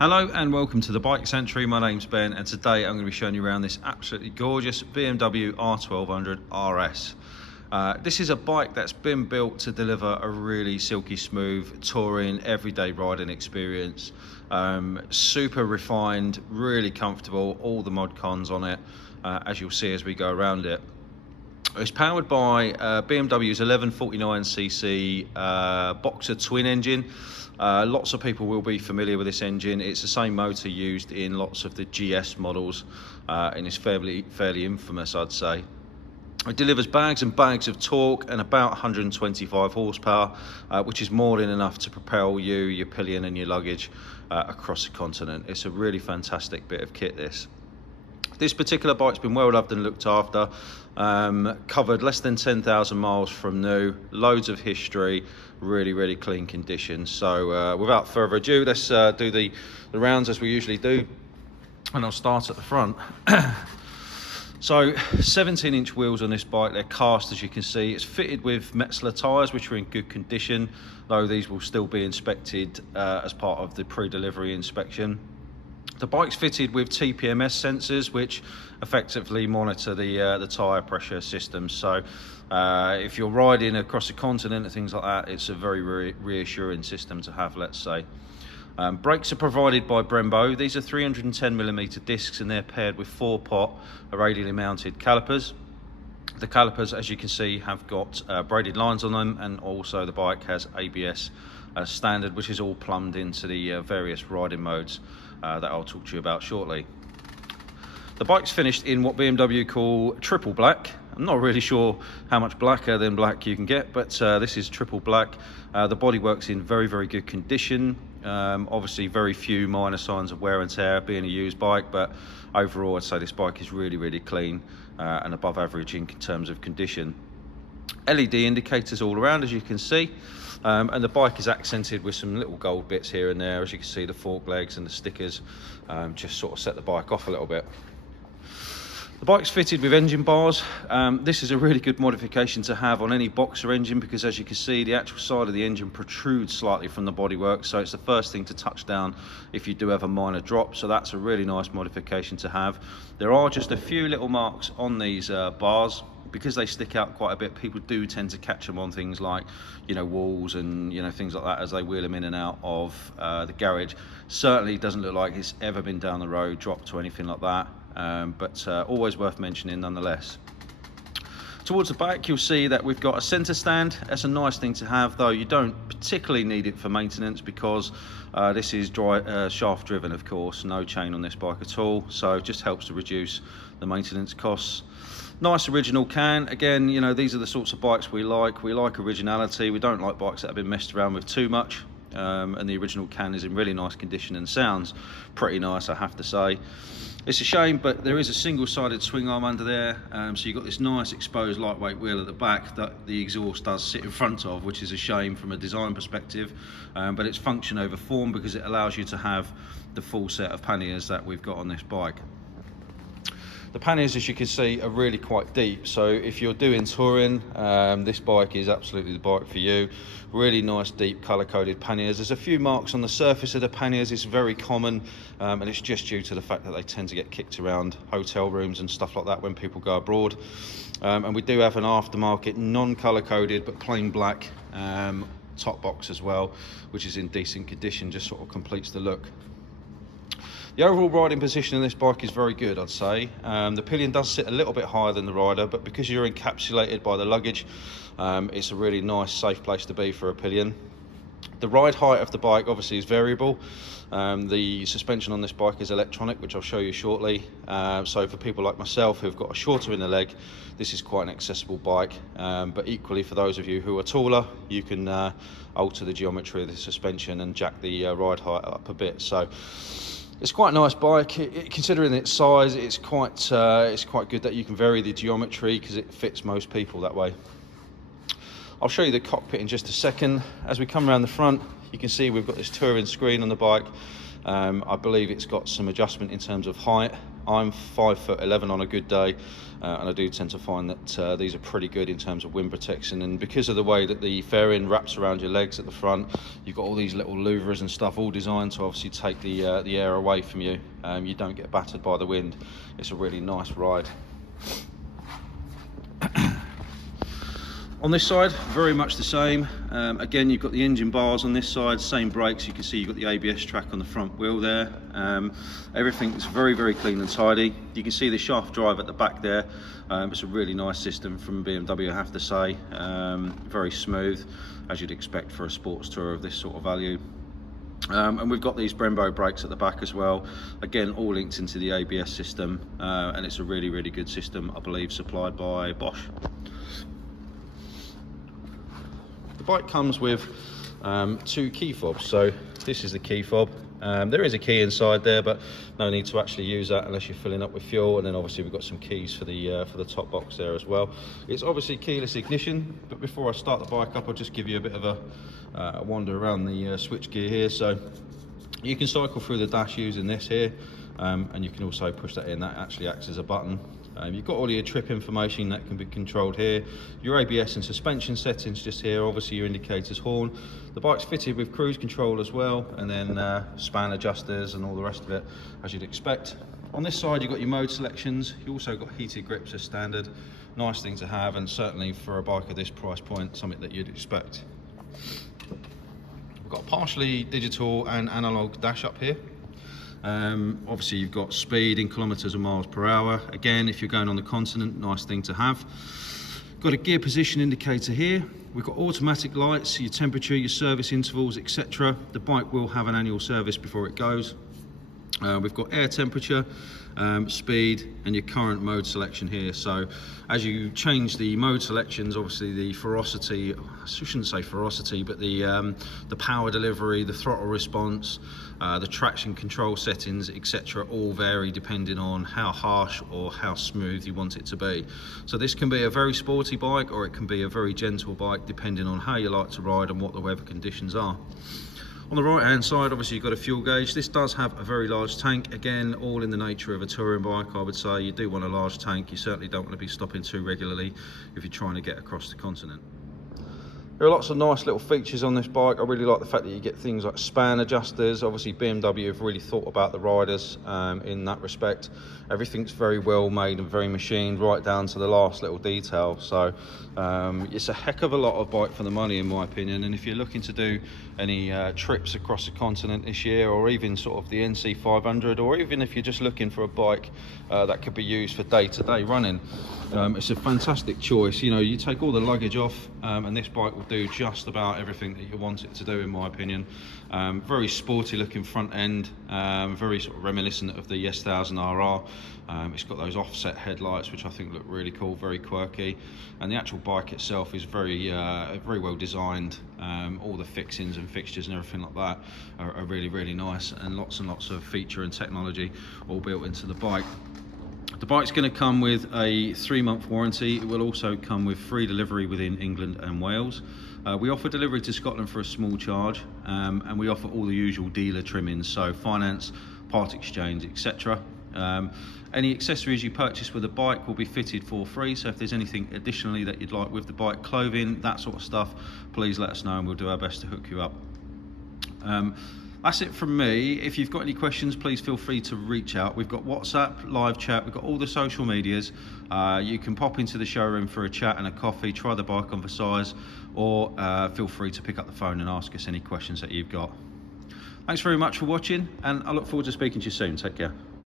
Hello and welcome to the Bike Sanctuary. My name's Ben and today I'm going to be showing you around this absolutely gorgeous BMW R1200RS. This is a bike that's been built to deliver a really silky smooth touring everyday riding experience. Super refined, really comfortable, all the mod cons on it, as you'll see as we go around it. It's powered by BMW's 1149cc Boxer twin engine. Lots of people will be familiar with this engine. It's the same motor used in lots of the GS models, and it's fairly infamous, I'd say. It delivers bags and bags of torque and about 125 horsepower, which is more than enough to propel you, your pillion and your luggage across the continent. It's a really fantastic bit of kit, this. This particular bike's been well loved and looked after, covered less than 10,000 miles from new, loads of history, really clean condition. So without further ado, let's do the rounds as we usually do, and I'll start at the front. So 17-inch wheels on this bike, they're cast as you can see. It's fitted with Metzeler tyres which are in good condition, though these will still be inspected as part of the pre-delivery inspection. The bike's fitted with TPMS sensors which effectively monitor the tyre pressure system. So if you're riding across the continent and things like that, it's a very reassuring system to have, let's say. Brakes are provided by Brembo. These are 310mm discs and they're paired with 4-pot radially mounted calipers. The calipers, as you can see, have got braided lines on them, and also the bike has ABS standard, which is all plumbed into the various riding modes that I'll talk to you about shortly. The bike's finished in what BMW call triple black. I'm not really sure how much blacker than black you can get, but this is triple black. The bodywork's in very good condition. Obviously very few minor signs of wear and tear, being a used bike, but overall I'd say this bike is really clean and above average in terms of condition. LED indicators all around, as you can see, and the bike is accented with some little gold bits here and there. As you can see, the fork legs and the stickers just sort of set the bike off a little bit. The bike's fitted with engine bars. This is a really good modification to have on any Boxer engine because, as you can see, the actual side of the engine protrudes slightly from the bodywork, so it's the first thing to touch down if you do have a minor drop. So that's a really nice modification to have. There are just a few little marks on these bars. Because they stick out quite a bit, people do tend to catch them on things like, walls and, things like that as they wheel them in and out of the garage. Certainly doesn't look like it's ever been down the road, dropped or anything like that, but always worth mentioning nonetheless. Towards the back, you'll see that we've got a centre stand. That's a nice thing to have, though you don't particularly need it for maintenance because this is shaft driven, of course, no chain on this bike at all, so it just helps to reduce the maintenance costs. Nice original can. Again, these are the sorts of bikes we like. We like originality. We don't like bikes that have been messed around with too much. And the original can is in really nice condition and sounds pretty nice, I have to say. It's a shame, but there is a single-sided swing arm under there, so you've got this nice exposed lightweight wheel at the back that the exhaust does sit in front of, which is a shame from a design perspective, but it's function over form because it allows you to have the full set of panniers that we've got on this bike. The panniers, as you can see, are really quite deep, so if you're doing touring, this bike is absolutely the bike for you. Really nice deep colour-coded panniers. There's a few marks on the surface of the panniers. It's very common, and it's just due to the fact that they tend to get kicked around hotel rooms and stuff like that when people go abroad. And we do have an aftermarket non-colour coded but plain black top box as well, which is in decent condition, just sort of completes the look. The overall riding position in this bike is very good, I'd say. The pillion does sit a little bit higher than the rider, but because you're encapsulated by the luggage, it's a really nice, safe place to be for a pillion. The ride height of the bike obviously is variable. The suspension on this bike is electronic, which I'll show you shortly. So for people like myself who've got a shorter inner leg, this is quite an accessible bike. But equally for those of you who are taller, you can alter the geometry of the suspension and jack the ride height up a bit. So it's quite a nice bike. Considering its size, it's quite good that you can vary the geometry because it fits most people that way. I'll show you the cockpit in just a second. As we come around the front, you can see we've got this touring screen on the bike. I believe it's got some adjustment in terms of height. I'm 5'11" on a good day, and I do tend to find that these are pretty good in terms of wind protection. And because of the way that the fairing wraps around your legs at the front, you've got all these little louvers and stuff all designed to obviously take the air away from you. You don't get battered by the wind. It's a really nice ride. On this side, very much the same. Again, you've got the engine bars on this side, same brakes. You can see you've got the ABS track on the front wheel there. Everything is very, very clean and tidy. You can see the shaft drive at the back there. It's a really nice system from BMW, I have to say. Very smooth, as you'd expect for a sports tour of this sort of value. And we've got these Brembo brakes at the back as well, again all linked into the ABS system, and it's a really, really good system, I believe supplied by Bosch. The bike comes with 2 key fobs. So this is the key fob. There is a key inside there, but no need to actually use that unless you're filling up with fuel. And then obviously we've got some keys for the top box there as well. It's obviously keyless ignition, but before I start the bike up, I'll just give you a bit of a wander around the switch gear here. So you can cycle through the dash using this here, and you can also push that in. That actually acts as a button. You've got all your trip information that can be controlled here, your ABS and suspension settings just here, obviously your indicators, horn. The bike's fitted with cruise control as well, and then span adjusters and all the rest of it, as you'd expect. On this side you've got your mode selections. You also got heated grips as standard. Nice thing to have, and certainly for a bike of this price point, something that you'd expect. We've got a partially digital and analog dash up here. Obviously you've got speed in kilometers and miles per hour. Again, if you're going on the continent, nice thing to have. Got a gear position indicator here. We've got automatic lights, your temperature, your service intervals, etc. The bike will have an annual service before it goes. We've got air temperature, speed, and your current mode selection here. So as you change the mode selections, obviously the ferocity, I shouldn't say ferocity, but the power delivery, the throttle response, the traction control settings, etc., all vary depending on how harsh or how smooth you want it to be. So this can be a very sporty bike, or it can be a very gentle bike, depending on how you like to ride and what the weather conditions are. On the right hand side, obviously you've got a fuel gauge. This does have a very large tank, again all in the nature of a touring bike. I would say you do want a large tank. You certainly don't want to be stopping too regularly if you're trying to get across the continent. There are lots of nice little features on this bike. I really like the fact that you get things like span adjusters. Obviously BMW have really thought about the riders in that respect. Everything's very well made and very machined, right down to the last little detail. So it's a heck of a lot of bike for the money, in my opinion. And if you're looking to do any trips across the continent this year, or even sort of the NC 500, or even if you're just looking for a bike that could be used for day-to-day running, it's a fantastic choice. You know, you take all the luggage off, and this bike will do just about everything that you want it to do, in my opinion. Very sporty looking front end, very sort of reminiscent of the S1000RR. It's got those offset headlights, which I think look really cool, very quirky, and the actual bike itself is very well designed. All the fixings and fixtures and everything like that are really, really nice, and lots of feature and technology all built into the bike. The bike's going to come with a 3-month warranty. It will also come with free delivery within England and Wales. We offer delivery to Scotland for a small charge, and we offer all the usual dealer trimmings, so finance, part exchange, etc. Any accessories you purchase with the bike will be fitted for free, so if there's anything additionally that you'd like with the bike, clothing, that sort of stuff, please let us know and we'll do our best to hook you up. That's it from me. If you've got any questions, please feel free to reach out. We've got WhatsApp, live chat, we've got all the social medias. You can pop into the showroom for a chat and a coffee, try the bike on for size, or feel free to pick up the phone and ask us any questions that you've got. Thanks very much for watching, and I look forward to speaking to you soon. Take care.